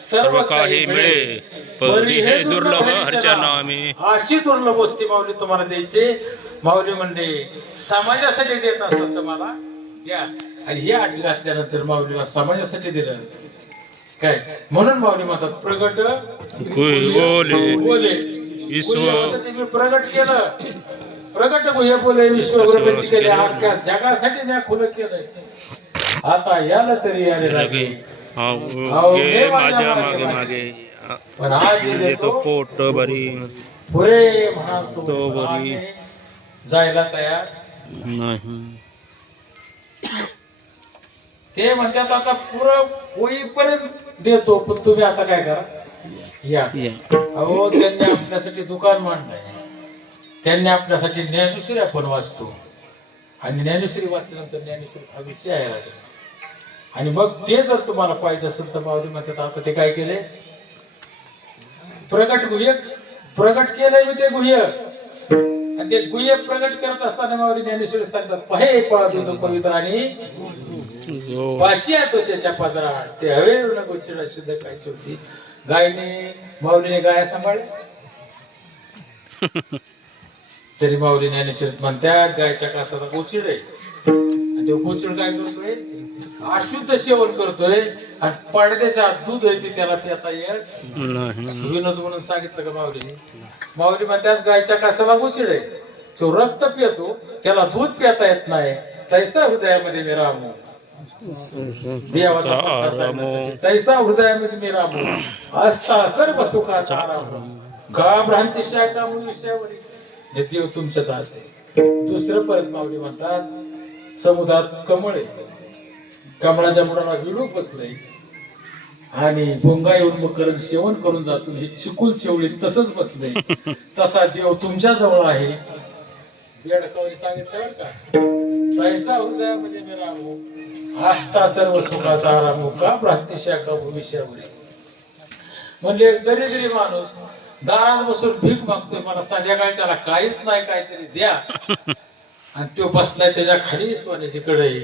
सर्व काही मिळे परी हे दुर्लभ हरच्या नामी. अशी दुर्लभ वस्ती माऊली तुम्हाला द्यायची. माऊली म्हणजे समाजासाठी देत असतात तुम्हाला द्या. आणि हे आठ घातल्यानंतर माऊलीला समाजासाठी दिलं काय म्हणून माऊली म्हणतात प्रगट बोले विश्व तुम्ही प्रगट केलं. प्रगट गुह्य बोले विश्व प्रगती केले. अख्ख्या जगासाठी मी खुलं केलंय. आता याला तरी यायला लागले माझ्या मागे मागे पण आज तो पोट बरी पुरे म्हणा तो बरी आहे, जायला तयार नाही. ते म्हणतात आता पुरं होईपर्यंत देतो पण तुम्ही आता काय करा या. अहो त्यांनी आपल्यासाठी दुकान मांडलंय. त्यांनी आपल्यासाठी ज्ञानेश्वरी आपण वाचतो आणि ज्ञानेश्वरी वाचल्यानंतर ज्ञानेश्वरी हा विषय आहे राजा. आणि मग ते जर तुम्हाला पाहिजे असेल तर माऊली म्हणतात आता ते काय केले प्रगट गुह्य प्रगट केलंय मी ते गुह्य. आणि ते गुह्य प्रगट करत असताना माऊली ज्ञानेश्वरी सांगतात पहे पाहतो पवित्र आणि पाशिया त्वचेच्या पदरात ते हवेरून गोचिडा शुद्ध काय होती. गायने माऊलीने गाया सांभाळल्या तरी माऊली ज्ञानेश्वरी म्हणतात गायच्या कासाला गोचिड आहे. आणि ते गोचिड काय करतोय अशुद्ध सेवन करतोय आणि पडद्याच्या दूध आहे ते त्याला पिता येत विनोद म्हणून सांगितलं का माऊलीने. माऊली म्हणतात गायच्या कासाला गोचिड आहे. तो रक्त पितो त्याला दूध पिता येत नाही. तैसा हृदयामध्ये मी रामू देवाचा तैसा हृदयामध्ये मी रामू असता सर्व सुखाचा आराम का भ्रांतीशा का विषयावर हे देव तुमच्याच हात आहे. दुसरं परत माऊली म्हणतात समुद्रात कमळ आहे. कमळाच्या मुळाला विळूक बसलंय आणि भोंगा येऊन मग करून सेवन करून जातो. हे चिकून शेवळी तसंच बसलंय. तसा देव तुमच्या जवळ आहे. बेडकावरी सांगितलं का तैसा हृदयामध्ये मी रामू आस्था सर्व सुखाचा आराम का भ्रांतीशा का भविष्यावर. म्हणजे एक दरिद्री माणूस दारात बसून भीक मागतोय मला संध्याकाळच्याला काहीच नाही काहीतरी द्या. आणि तो बसलाय त्याच्या खाली सोन्याची कढई.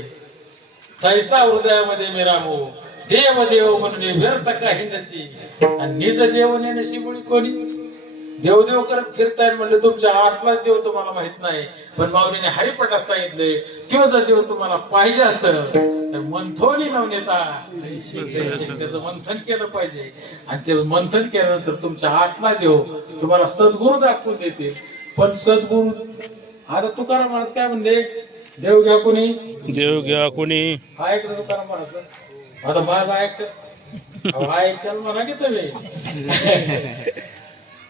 तैसा हृदयामध्ये मी रामू देव देव म्हणून व्यर्थ काही नशी. आणि निज देव नेण्याशी मुळी कोणी देवदेव करत फिरताय म्हणलं तुमच्या आतलाच देव तुम्हाला माहित नाही. पण माऊलीने हरिपटात सांगितले तो जर देव तुम्हाला पाहिजे असेल तर मंथोनी न नेता त्याचं मंथन केलं पाहिजे. आणि ते मंथन केल्यानंतर तुमच्या आतला देव तुम्हाला सद्गुरू दाखवून देतील. पण सद्गुरू आता तुकाराम महाराज काय म्हणले देव घ्या कोणी देव घ्या कोणी ऐकलं तुकाराम महाराज. आता माझं ऐकाल म्हणा की तुम्ही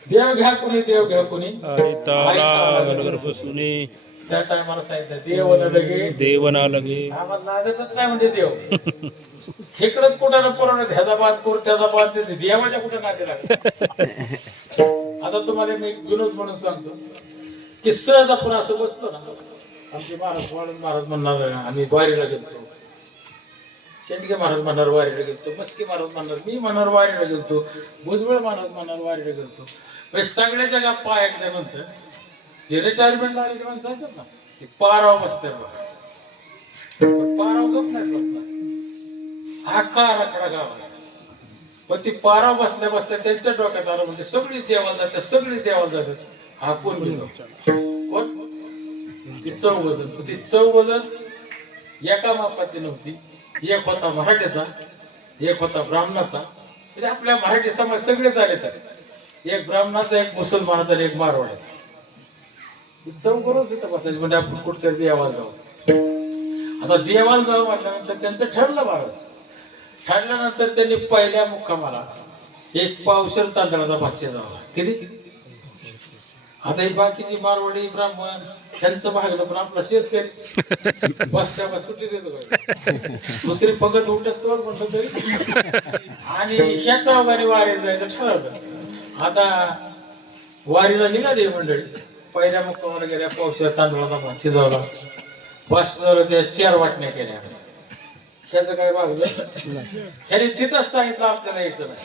देव घ्या कोणी देव घ्या कोणी त्या टायमाला सांगितलं देव न लगे देव ना लगे आम्हाला लाजतच नाही म्हणजे देव इकडंच कुठं पुरवण्यात ह्याचा बाद पूर त्याचा बाद देवाच्या कुठं नाते लागत. आता तुम्हाला मी विनोद म्हणून सांगतो की सहज आपण असं बसलो ना आमचे महाराज महाराज म्हणणार आम्ही वारीला गेलतो. शेंडगे महाराज म्हणणार वारीला गेलतो. मस्के महाराज म्हणणार मी म्हणणार वारीला गेलतो. भुजबळ महाराज म्हणणार वारीला गेलतो. सगळ्या जगा पाय ऐकल्यानंतर जे रिटायरमेंट आलेले माणसं असतात ना ते पाराव बसतात बघा. पाराव गप नाही बसणार आखा आराखडा गाव. पण ती पाराव बसल्या बसल्या त्यांच्या डोक्यात आलं म्हणजे सगळी देवाला जातात सगळी देवाला जातात. हा कोण कोण ती चौघजण. ती चौघजण एका मापातली नव्हती. एक होता मराठीचा एक होता ब्राह्मणाचा. म्हणजे आपल्या मराठी समाज सगळे झाले तर एक ब्राह्मणाचा एक मुसलमानाचा आणि एक मारवाड्याचा. चौकरोच तिथं बसायचं म्हणजे आपण कुठतरी देवाला जाऊ. आता देवाला जाऊ म्हटल्यानंतर त्यांचं ठरलं महाराज. ठरल्यानंतर त्यांनी पहिल्या मुक्कामाला एक पावशेर तांदळाचा भातशे जावा. किती आता ही बाकीची मारवाडी ब्राह्मण त्यांचं भागलं पण आपला शेतकरी बसल्या सुट्टी देतो दुसरी फगत उठच म्हणतो तरी. आणि ह्याचा वगैरे वारीला जायचं ठरवलं. आता वारीला निघाली मंडळी. पहिल्या मुक्कामाला गेल्या पावसाळ्यात तांदळाचा भात शिजवला. भात त्या 4 वाटण्या केल्या. ह्याचं काय भागलं ह्याने तिथंच सांगितलं आपल्याला यायचं नाही.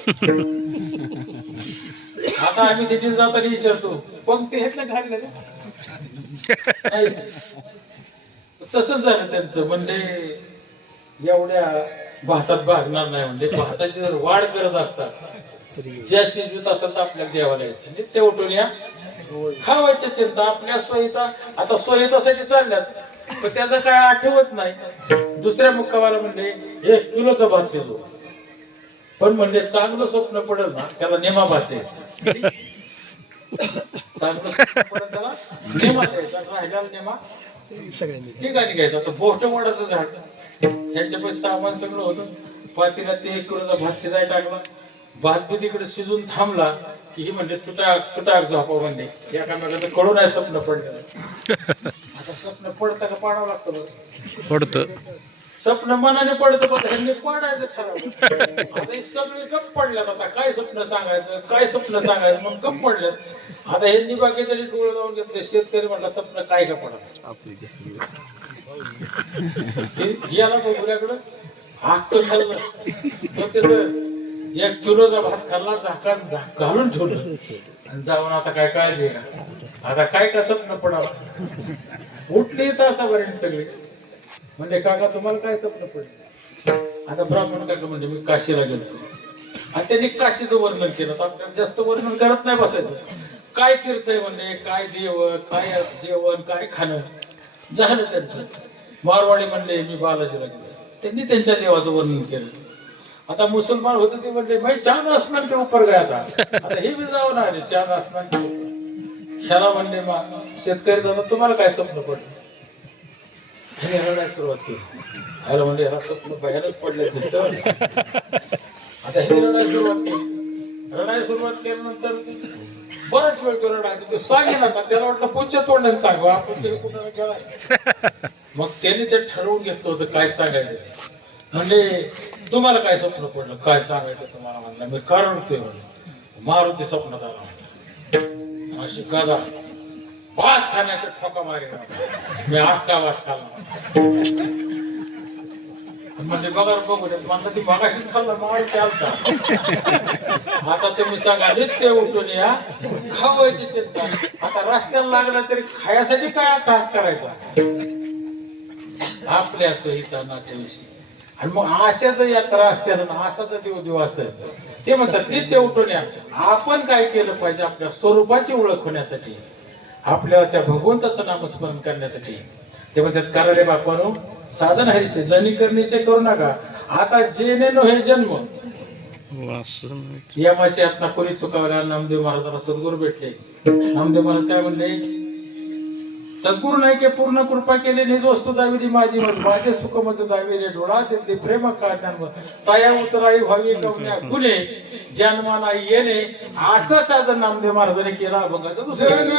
आता आम्ही तिथे जाताना विचारतो पण ते ह्यातलं घाललं तसंच झालं त्यांचं. म्हणजे एवढ्या भातात भागणार नाही म्हणजे भाताची जर वाढ करत असतात ज्या शिजत असेल तर आपल्याला द्यावं यायचं नित्य उठून या खावायच्या चिंता आपल्या सोयीता आता सोयीतासाठी चालल्यात पण त्याचं काय आठवच नाही दुसऱ्या मुक्कामाला म्हणले 1 किलोचा भात शिजव पण म्हणजे चांगलं स्वप्न पडेल ना त्याला नेमा भात द्यायचा चांगलं स्वप्न पडेल त्याला नेमा द्यायचा राहिल्याला नेमा ठिकाणी घ्यायचं आता बोष्टमोडाचं झाड ह्याच्यापाशी सामान सगळं होतं पातीला ते 1 किलोचा भात शिजायला टाकला भात बी तिकडे शिजून थांबला की ही म्हणजे तुटाक झोपा म्हणजे एकामेकाचं कळून आहे स्वप्न पडलं आता स्वप्न पडतं का पाडावं लागतं बरं पडतं स्वप्न मनाने पडतं पण ह्यांनी पाडायचं ठरवलं आता हे सगळे गप्प पडल्यात आता काय स्वप्न सांगायचं मग गप्प पडल्यात आता ह्यांनी बाकी जरी डोळे लावून घेतले शेतकरी म्हणला स्वप्न काय का पडा गेला बघुल्याकडं हात खाल्लं त्याचं 1 किलोचा भात खाल्ला झाकान घालून ठेवलं आणि जाऊन आता काय काळजी आता काय का स्वप्न पडावं उठली तासाभराने सगळे म्हणजे काका तुम्हाला काय स्वप्न पडलं आता ब्राह्मण काका म्हणजे मी काशीला गेलो आणि त्यांनी काशीचं वर्णन केलं तर आपल्याला जास्त वर्णन करत नाही बसायचं काय तीर्थ आहे म्हणजे काय देव काय जेवण काय खाणं झालं त्यांचं मारवाडी म्हणले मी बालाजीला गेलो त्यांनी त्यांच्या देवाचं वर्णन केलं आता मुसलमान होते ते म्हणले भाई चांद आसमान के ऊपर गया था आता हे बी जाऊन आले चांद आसमान के ऊपर ह्याला म्हणले मग शेतकरी दादा तुम्हाला काय स्वप्न पडलं ह्याने रडायला सुरुवात केली ह्याला म्हणले ह्याला स्वप्न बाहेरच पडलं दिसतं आता हे रडायला सुरुवात केल्यानंतर बराच वेळ तो रडायचं तो सांगेना का त्याला वाटलं पुढच्या तोंडाने सांगू आपण तरी कुणाला गेलाय मग त्याने ते ठरवून घेतलं होतं काय सांगायचं म्हणजे तुम्हाला काय स्वप्न पडलं काय सांगायचं तुम्हाला म्हणलं मी करडतोय म्हणलं मारुती स्वप्नात आला अशी गदा भात खाण्याचा ठोका मारे मी अख्खा भात खाल्ला म्हणजे बघा बघू दे म्हणलं ती बघाशीच खाल्ला माळ चालता आता तुम्ही सांगा नित्य उठून या खावायची चिंता आता रस्त्याला लागला तरी खायासाठी काय त्रास करायचा आपल्या सोयीचा नाट्याविषयी आणि मग आशाचं यात्रा असते ना आशाचा दिवस ते म्हणतात नित्य उठून या आपण काय केलं पाहिजे आपल्या स्वरूपाची ओळख होण्यासाठी आपल्याला त्या भगवंताचं नामस्मरण करण्यासाठी ते म्हणतात करा रे बापानो साधन हरीचे जनी करणीचे करू नका आता जेने नो हे जन्म यमाची यातना कोणी चुकावला नामदेव महाराजांना सद्गुरू भेटले नामदेव महाराज काय म्हणले सद्गुरू नाही के पूर्ण कृपा केले निज वस्तू दाविली माझी माझे सुख मज दाविले डोळा देतले प्रेम काढणार तया उतराई व्हावी गवल्या कुले जन्माला येणे असं साधन नामदेव महाराजांनी केला अभंगाचं दुसरं